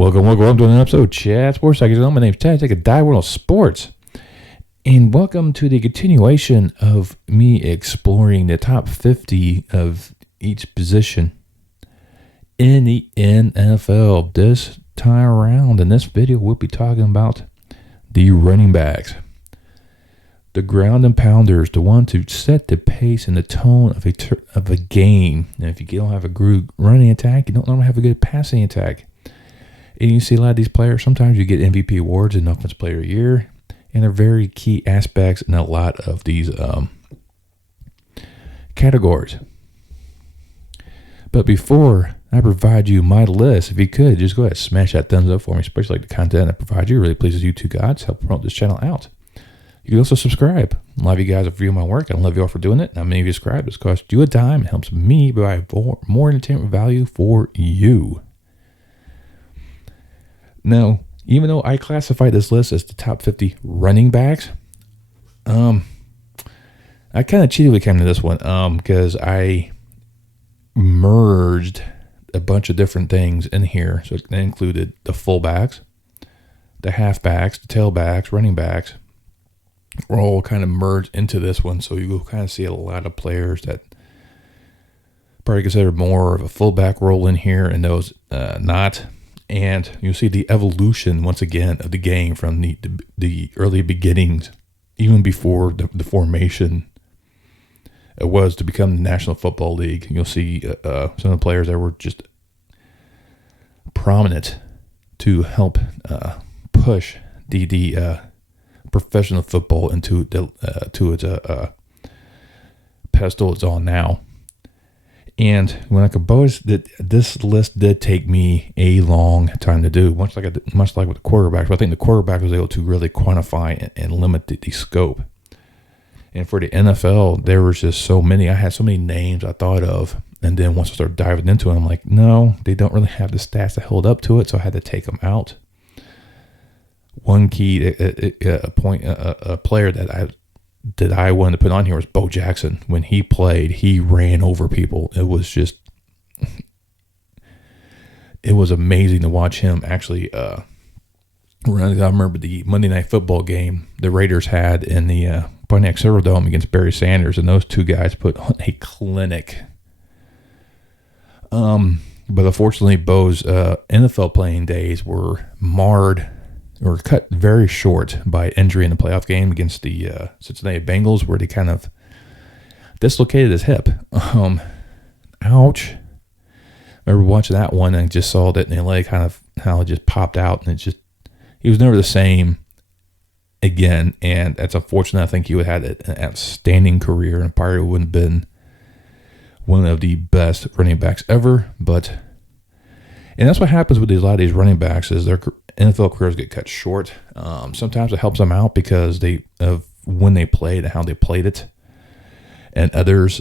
Welcome to another episode of Chat Sports. My name's Chad. Take a dive world of sports. And welcome to the continuation of me exploring the top 50 of each position in the NFL. This time around, in this video, we'll be talking about the running backs. The ground and pounders, the ones who set the pace and the tone of a game. And if you don't have a good running attack, you don't normally have a good passing attack. And you see a lot of these players, sometimes you get MVP awards and Offensive Player of the Year, and they're very key aspects in a lot of these categories. But before I provide you my list, if you could, just go ahead and smash that thumbs up for me, especially like the content I provide you. It really pleases you two gods. Help promote this channel out. You can also subscribe. A lot of you guys are viewing my work. I love you all for doing it. Now, many of you subscribe. It's cost you a dime. It helps me provide more entertainment value for you. Now, even though I classify this list as the top 50 running backs, I kind of cheated when it came to this one because I merged a bunch of different things in here. So it included the fullbacks, the halfbacks, the tailbacks, running backs, were all kind of merged into this one. So you will kind of see a lot of players that probably consider more of a fullback role in here and those not. And you'll see the evolution, once again, of the game from the early beginnings, even before the formation it was to become the National Football League. You'll see some of the players that were just prominent to help push the professional football into to its pedestal it's on now. And when I composed that, this list did take me a long time to do, much like with the quarterbacks. But I think the quarterback was able to really quantify and limit the scope. And for the NFL, there was just so many. I had so many names I thought of, and then once I started diving into it, I'm like, no, they don't really have the stats to hold up to it, so I had to take them out. One key a player that I wanted to put on here was Bo Jackson. When he played, he ran over people. It was amazing to watch him actually run. I remember the Monday Night Football game the Raiders had in the Pontiac Silverdome against Barry Sanders, and those two guys put on a clinic. But unfortunately, Bo's NFL playing days were marred or cut very short by injury in the playoff game against the Cincinnati Bengals, where they kind of dislocated his hip. Ouch. I remember watching that one and just saw that in the leg kind of how it just popped out, and he was never the same again, and that's unfortunate. I think he would have had an outstanding career and probably wouldn't have been one of the best running backs ever, and that's what happens with a lot of these running backs is their NFL careers get cut short. Sometimes it helps them out because of when they played and how they played it. And others,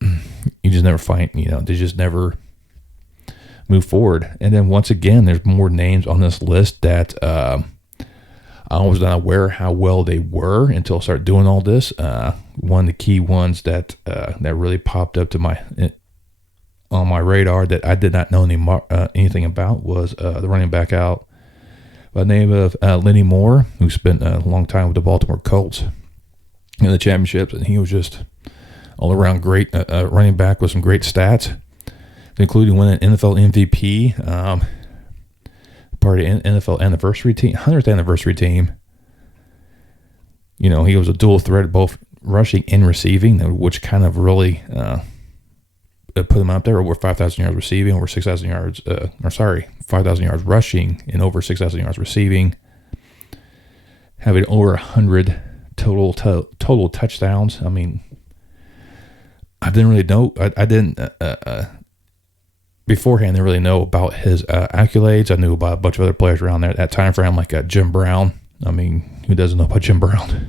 you just never find, they just never move forward. And then once again, there's more names on this list that I was not aware how well they were until I started doing all this. One of the key ones that really popped up to on my radar that I did not know anything about was the running back out by the name of Lenny Moore, who spent a long time with the Baltimore Colts in the championships, and he was just all around great running back with some great stats, including winning NFL MVP, part of the NFL anniversary team, 100th anniversary team. He was a dual threat of both rushing and receiving, which kind of really put him out there over 5,000 yards receiving, over 6,000 yards, 5,000 yards rushing and over 6,000 yards receiving, having over 100 total touchdowns. I mean, I didn't really know. I didn't beforehand. Didn't really know about his accolades. I knew about a bunch of other players around there at that time frame, like Jim Brown. I mean, who doesn't know about Jim Brown?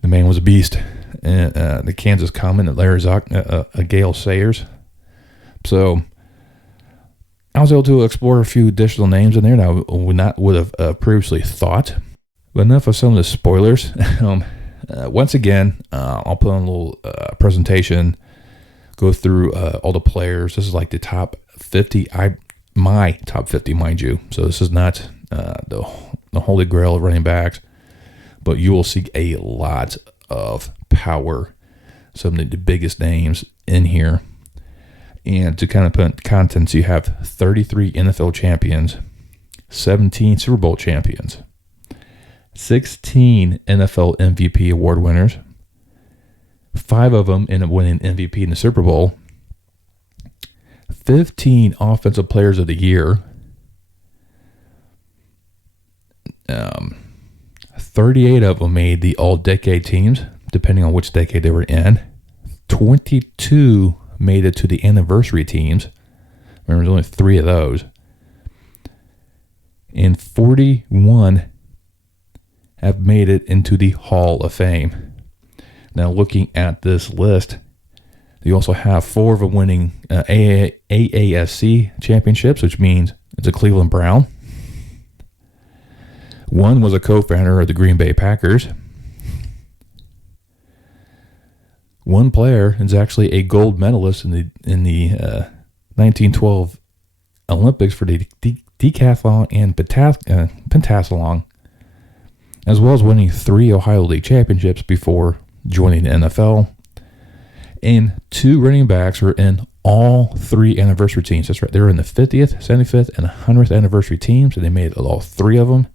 The man was a beast. And the Kansas Common, Larry Zock, Gale Sayers. So I was able to explore a few additional names in there that I would have previously thought. But enough of some of the spoilers. Once again, I'll put on a little presentation, go through all the players. This is like the top 50 I my top 50, mind you. So this is not the holy grail of running backs, but you will see a lot of power. Some of the biggest names in here. And to kind of put contents, you have 33 NFL champions, 17 Super Bowl champions, 16 NFL MVP award winners, 5 of them end up winning MVP in the Super Bowl, 15 Offensive Players of the Year, 38 of them made the all-decade teams, depending on which decade they were in. 22 made it to the anniversary teams. Remember, there's only 3 of those. And 41 have made it into the Hall of Fame. Now, looking at this list, you also have 4 of them winning AAFC championships, which means it's a Cleveland Brown. 1 was a co-founder of the Green Bay Packers. 1 player is actually a gold medalist in the 1912 Olympics for the decathlon and pentathlon, as well as winning 3 Ohio League championships before joining the NFL. And 2 running backs were in all 3 anniversary teams. That's right. They were in the 50th, 75th, and 100th anniversary teams, and they made all 3 of them.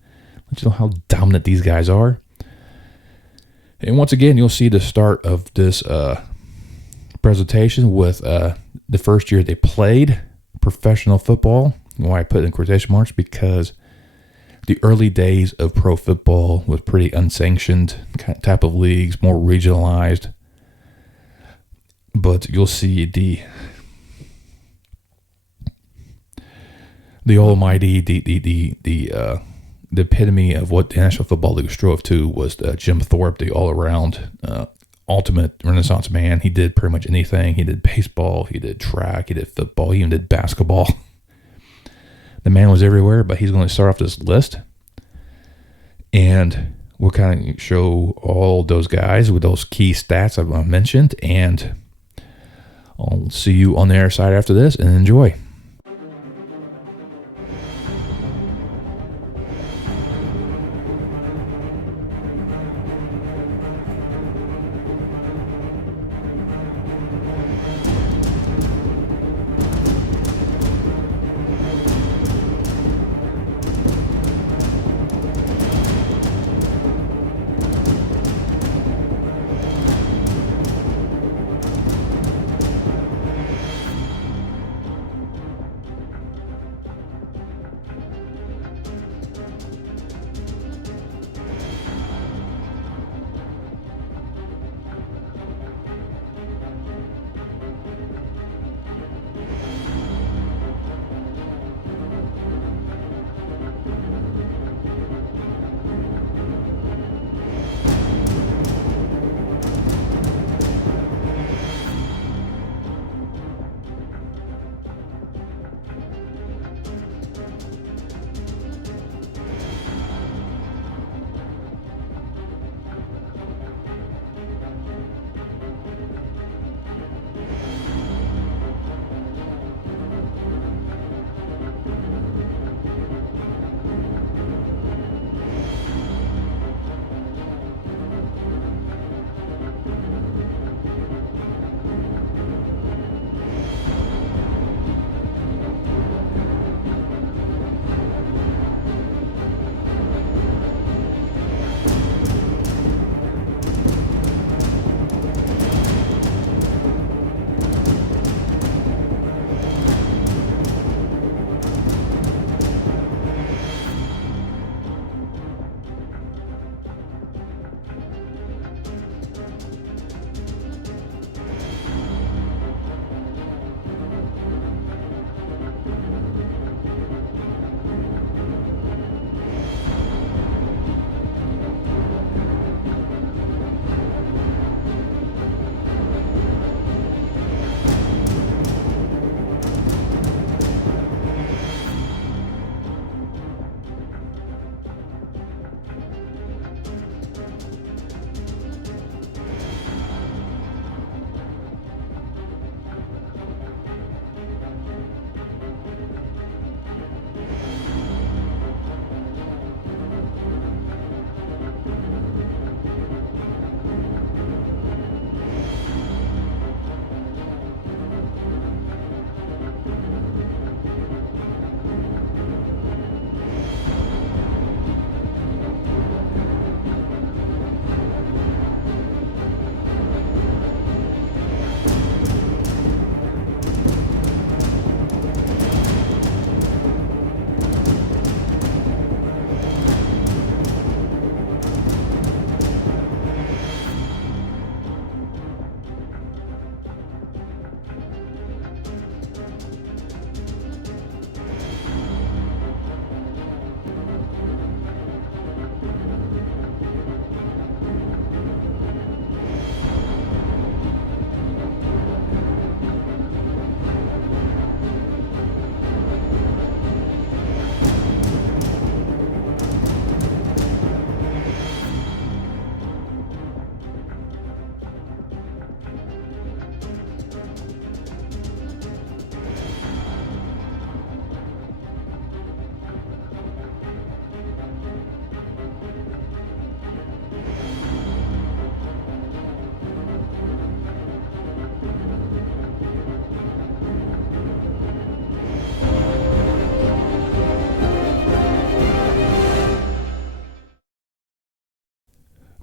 Let you know how dominant these guys are. And once again, you'll see the start of this presentation with the first year they played professional football. Why I put it in quotation marks, because the early days of pro football was pretty unsanctioned type of leagues, more regionalized. But you'll see the almighty, the epitome of what the National Football League strove to was Jim Thorpe, the all-around ultimate Renaissance man. He did pretty much anything. He did baseball, he did track, he did football, he even did basketball. The man was everywhere, but he's going to start off this list. And we'll kind of show all those guys with those key stats I've mentioned. And I'll see you on the other side after this, and enjoy.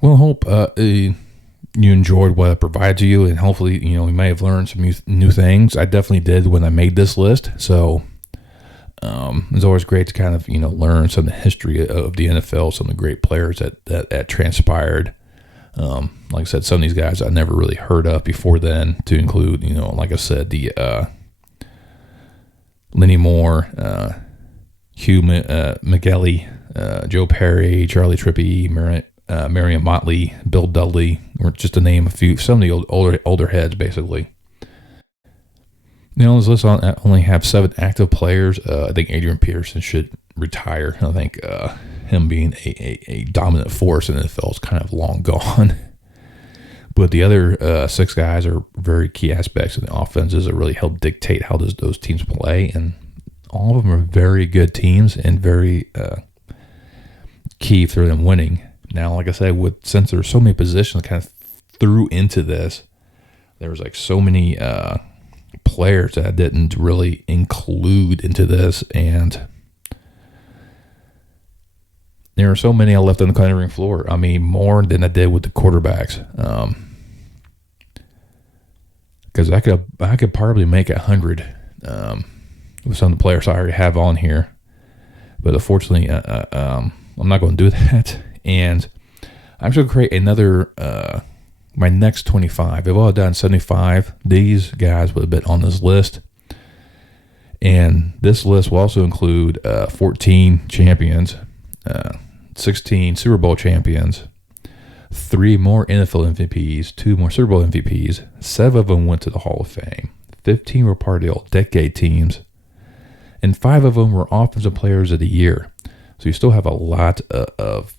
Well, hope you enjoyed what I provided to you, and hopefully, you may have learned some new things. I definitely did when I made this list. So it's always great to kind of learn some of the history of the NFL, some of the great players that transpired. Like I said, some of these guys I never really heard of before then. To include, like I said, the Lenny Moore, Hugh McGelly, Joe Perry, Charlie Trippi, Marion Motley, Bill Dudley, or just to name a few, some of the older heads, basically. This list only have 7 active players. I think Adrian Peterson should retire. I think him being a dominant force in the NFL is kind of long gone. But the other 6 guys are very key aspects of the offenses that really help dictate how those teams play. And all of them are very good teams and very key for them winning. Now, like I said, since there's so many positions kind of threw into this, there was like so many players that I didn't really include into this, and there are so many I left on the cutting room floor. I mean, more than I did with the quarterbacks. Because I could probably make 100 with some of the players I already have on here, but unfortunately, I'm not going to do that. And I'm going to create another. My next 25. If I had done 75, these guys would have been on this list. And this list will also include 14 champions, 16 Super Bowl champions, 3 more NFL MVPs, 2 more Super Bowl MVPs, 7 of them went to the Hall of Fame, 15 were part of the all-decade teams, and 5 of them were Offensive Players of the Year. So you still have a lot of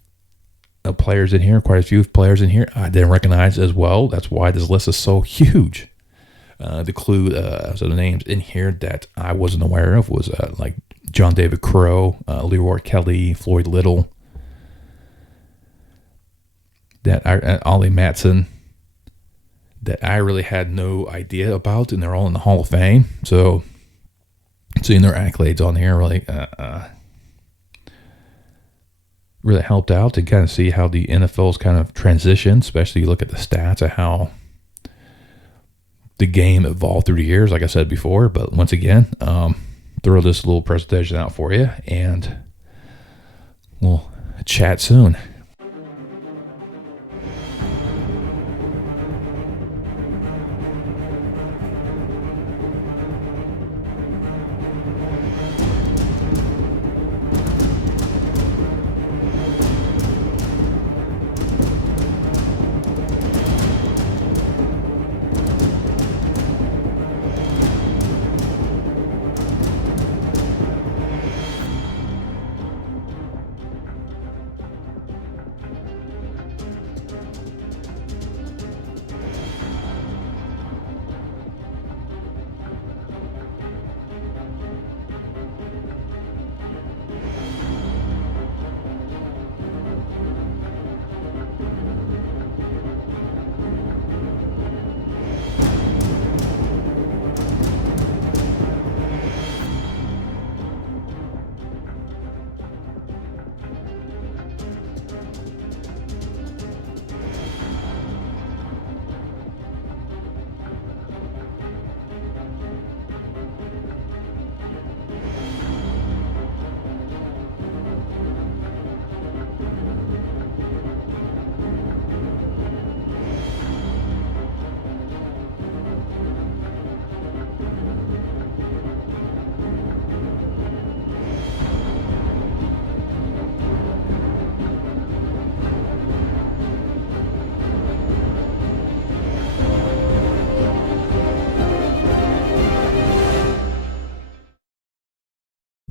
players in here, quite a few players in here I didn't recognize as well. That's why this list is so huge. To include the names in here that I wasn't aware of was like John David Crow, Leroy Kelly, Floyd Little, Ollie Matson, that I really had no idea about, and they're all in the Hall of Fame. So seeing their accolades on here really helped out to kind of see how the NFL's kind of transitioned, especially you look at the stats of how the game evolved through the years, like I said before. But once again, throw this little presentation out for you, and we'll chat soon.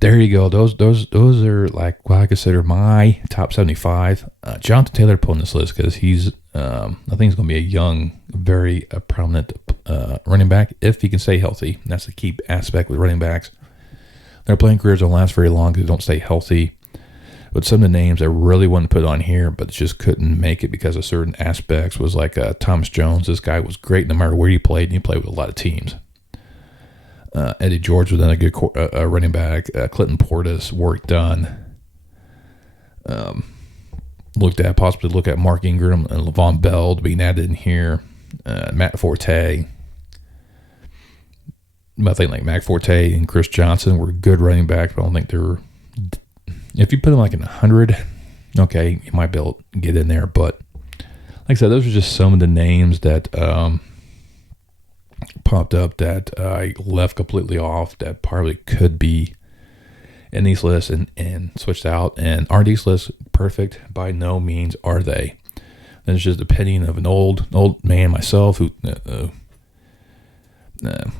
There you go. Those are like what I consider my top 75. Jonathan Taylor put on this list because he's I think he's going to be a young, very prominent running back if he can stay healthy. And that's the key aspect with running backs. Their playing careers don't last very long because they don't stay healthy. But some of the names I really wanted to put on here, but just couldn't make it because of certain aspects, was like Thomas Jones. This guy was great no matter where he played, and he played with a lot of teams. Eddie George was then a good running back. Clinton Portis, work done. possibly look at Mark Ingram and Le'Veon Bell being added in here. Matt Forte. I think like Matt Forte and Chris Johnson were good running backs, but I don't think they're. If you put them like in 100, okay, you might be able to get in there. But like I said, those are just some of the names that popped up that I left completely off that probably could be in these lists and switched out. And are these lists perfect? By no means are they. And it's just opinion of an old man myself who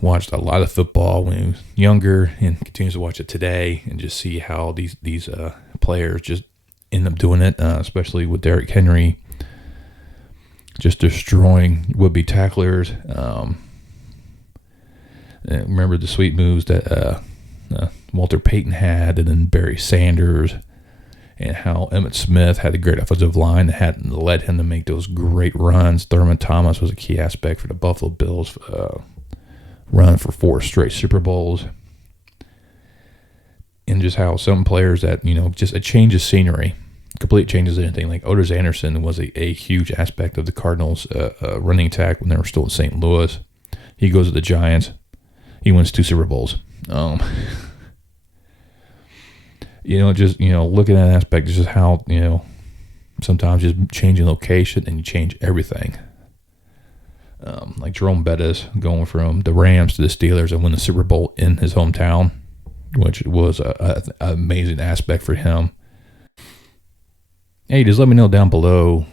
watched a lot of football when he was younger and continues to watch it today, and just see how these players just end up doing it, especially with Derrick Henry just destroying would-be tacklers. Remember the sweet moves that Walter Payton had, and then Barry Sanders, and how Emmitt Smith had a great offensive line that had led him to make those great runs. Thurman Thomas was a key aspect for the Buffalo Bills run for 4 straight Super Bowls. And just how some players that, just a change of scenery, complete changes anything. Like Otis Anderson was a huge aspect of the Cardinals' running attack when they were still in St. Louis. He goes to the Giants. He wins 2 Super Bowls. Looking at that aspect, just how, sometimes just changing location and you change everything. Like Jerome Bettis going from the Rams to the Steelers and win the Super Bowl in his hometown, which was an amazing aspect for him. Hey, just let me know down below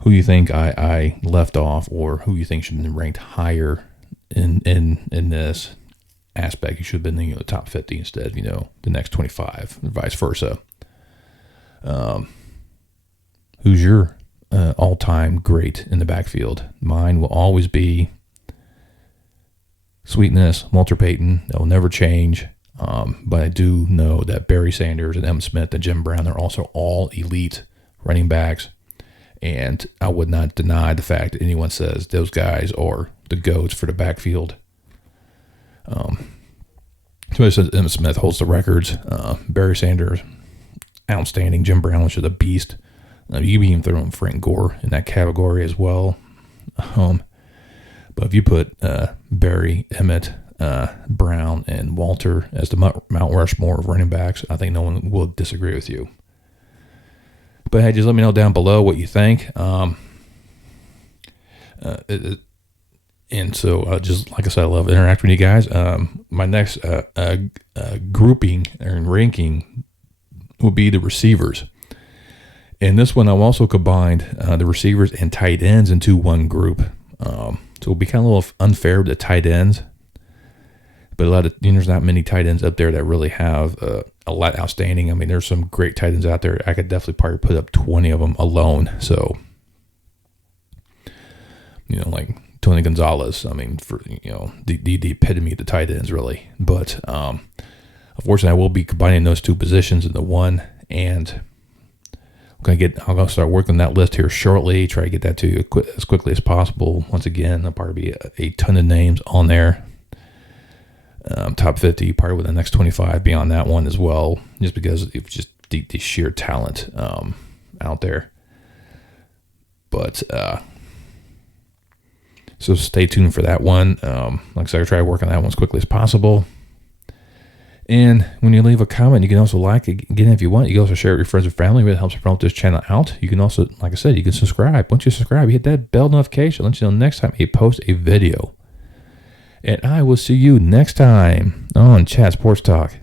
who you think I left off, or who you think should have been ranked higher in this aspect. You should have been in the top 50 instead of the next 25, and vice versa. Who's your all-time great in the backfield? Mine will always be Sweetness, Walter Payton. That will never change. But I do know that Barry Sanders and Emmitt Smith and Jim Brown are also all elite running backs. And I would not deny the fact that anyone says those guys are the GOATs for the backfield. Somebody says Emmitt Smith holds the records. Barry Sanders, outstanding. Jim Brown was just a beast. You can even throw in Frank Gore in that category as well. But if you put Barry, Emmett, Brown, and Walter as the Mount Rushmore of running backs, I think no one will disagree with you. But hey, just let me know down below what you think. And so, just like I said, I love interacting with you guys. My next grouping and ranking will be the receivers. And this one, I've also combined the receivers and tight ends into one group. So it'll be kind of a little unfair with the tight ends. But there's not many tight ends up there that really have a lot outstanding. I mean, there's some great tight ends out there. I could definitely probably put up 20 of them alone. So, like Tony Gonzalez. I mean, for the epitome of the tight ends, really. But unfortunately, I will be combining those 2 positions into one, and I'm gonna start working on that list here shortly. Try to get that to you as quickly as possible. Once again, there'll probably be a ton of names on there. Top 50, probably with the next 25 beyond that one as well, just because of just the sheer talent out there. But so stay tuned for that one. Like I said, I'll try to work on that one as quickly as possible. And when you leave a comment, you can also like it again if you want. You can also share it with your friends and family. It really helps promote this channel out. You can also, like I said, you can subscribe. Once you subscribe, you hit that bell notification. Let you know next time you post a video. And I will see you next time on Chat Sports Talk.